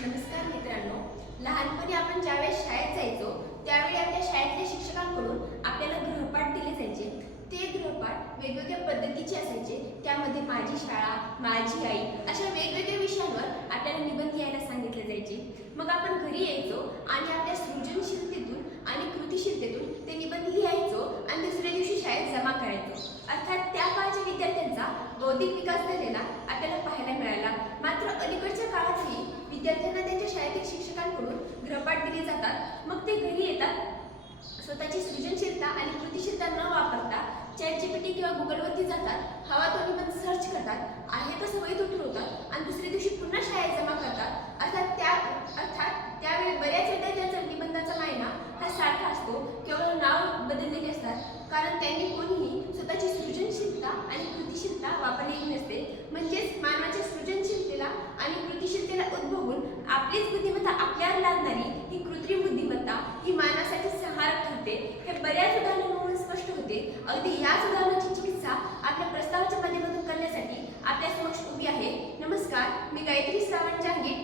नमस्कार मित्रांनो, लहानपणी आपण ज्यावेळेस शाळेत जायचो त्यावेळी आपल्या शाळेतल्या शिक्षकांकडून आपल्याला गृहपाठ दिले जायचे. ते गृहपाठ वेगवेगळ्या पद्धतीचे असायचे. त्यामध्ये माझी शाळा, माझी आई अशा वेगवेगळ्या विषयांवर आपल्याला निबंध लिहायला सांगितले जायचे. मग आपण घरी यायचो आणि आपल्या सृजनशीलतेतून आणि कृतिशीलतेतून ते निबंध लिहायचो आणि दुसऱ्या दिवशी शाळेत जमा करायचो. अर्थात त्या काळच्या विद्यार्थ्यांचा बौद्धिक विकास झालेला आपल्याला पाहायला मिळाला. मात्र अलीकडच्या काळातही विद्यार्थ्यांना त्यांच्या शाळेतील शिक्षकांकडून गृहपाठ दिले जातात. मग ते घरी येतात, स्वतःची सृजनशीलता आणि कृतिशीलता न वापरता ChatGPT किंवा गुगलवरती जातात, हवा तो निबंध सर्च करतात, आहे तसं वहीत उतरवतात आणि दुसऱ्या दिवशी पुन्हा शाळेत जमा करतात. अर्थात त्यावेळी बऱ्याच वेळा त्यांचा निबंधाचा मायना हा सारखा असतो, केवळ नाव बदललेले असतात, कारण त्यांनी कोणीही स्वतःची सृजनशीलता आणि कृतिशीलता वापरलेली नसते. म्हणजेच मानवाच्या सृजनशीलतेला आणि कृतिशीलतेला उद्भवून आपलीच बुद्धिमत्ता आपल्यावर लादणारी ही कृत्रिम बुद्धिमत्ता ही मानवासाठी संहारक ठरते. हे बऱ्याच उदाहरणांवरून स्पष्ट होते. अगदी याच उदाहरणाची चिकित्सा आपल्या प्रस्तावाच्या माध्यमातून करण्यासाठी आपल्या समक्ष उभी आहे. नमस्कार, मी गायत्री श्रावण जहांगीर,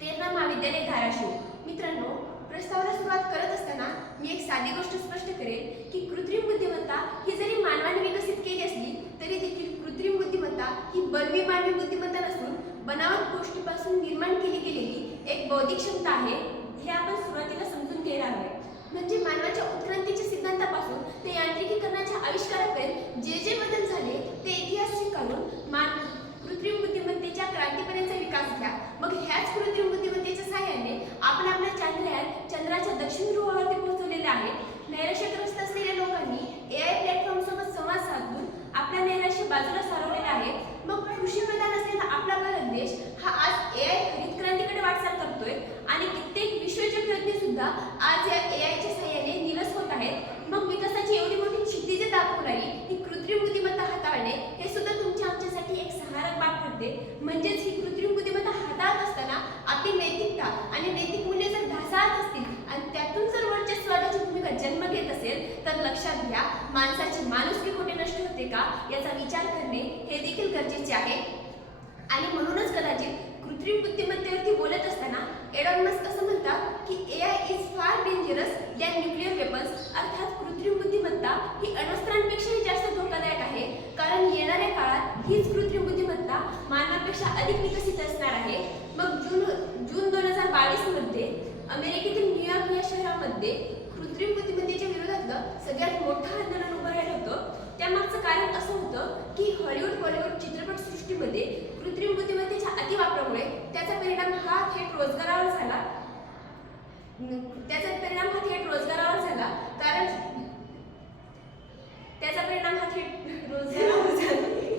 तेरणा महाविद्यालय धाराशिव. मित्रांनो, प्रस्तावाला सुरुवात करत असताना मी एक साधी गोष्ट स्पष्ट करेन की कृत्रिम बुद्धिमत्ता ही जरी मानवाने विकसित केली असली तरी देखील कृत्रिम बुद्धिमत्ता ही बनवी मानवी बुद्धिमत्ता नसून बनावट गोष्टीपासून निर्माण केली गेलेली एक बौद्धिक क्षमता आहे. हे आपण सुरुवातीला समजून घ्यायला हवे. म्हणजे मानवाच्या उत्क्रांतीच्या सिद्धांतापासून ते यांत्रिकीकरणाच्या आविष्कारापर्यंत जे बदल झाले ते इतिहास स्वीकारून कृत्रिम बुद्धिमत्तेच्या क्रांतीपर्यंतचा विकास घ्या. मग ह्याच कृत्रिम बुद्धिमत्तेच्या सहाय्याने आपण आपल्या चंद्राच्या दक्षिण ध्रुवावरती पोहोचवलेले आहे. नैराश्यग्रस्त असलेल्या लोकांनी AI प्लॅटफॉर्म सोबत संवाद साधून आपल्या नैराश्य बाजूला सारवलेला आहे. मग कृषी प्रधान असलेला आपला भारत देश हा आज AI हरित क्रांतीकडे वाटचाल करतोय आणि कित्येक विश्वचक्रज्ञ सुद्धा आज या AIच्या सहाय्याने निरस होत आहेत. मग विकासाची एवढी मोठी क्षितिजे दाखवणारी ही कृत्रिम बुद्धिमत्ता हाताळणे हे सुद्धा आमच्यासाठी एक सहारक बाब ठरते. म्हणजेच ही कृत्रिम बुद्धिमत्ता हाताळत असताना आपली नैतिकता आणि नैतिक मूल्ये जर ढासळत असतील आणि त्यातून जर वर्चस्वादाची भूमिका जन्म घेत असेल तर लक्षात घ्या, माणसाची माणुसकी कुठे नष्ट होते का याचा विचार करणे हे देखील गरजेचे आहे. आणि म्हणूनच कदाचित कृत्रिम बुद्धिमत्तेवरती बोलत असताना एलॉन मस्क असं म्हणतात की AI is far dangerous than nuclear weapons. अर्थात कृत्रिम बुद्धिमत्ता ही अण्वस्त्रांपेक्षाही जास्त धोकादायक आहे, कारण येणाऱ्या काळात हीच कृत्रिम बुद्धिमत्ता मानवापेक्षा अधिक विकसित असणार आहे. मग जून 2022 मध्ये अमेरिकेतील न्यूयॉर्क या शहरामध्ये कृत्रिम बुद्धिमत्तेच्या विरोधातलं सगळ्यात मोठं आंदोलन उभं राहिलं होतं. त्यामागचं कारण असं होतं की बॉलिवूड चित्रपटसृष्टीमध्ये कृत्रिम बुद्धिमत्तेच्या अतिवापरामुळे त्याचा परिणाम हा थेट रोजगारावर झाला.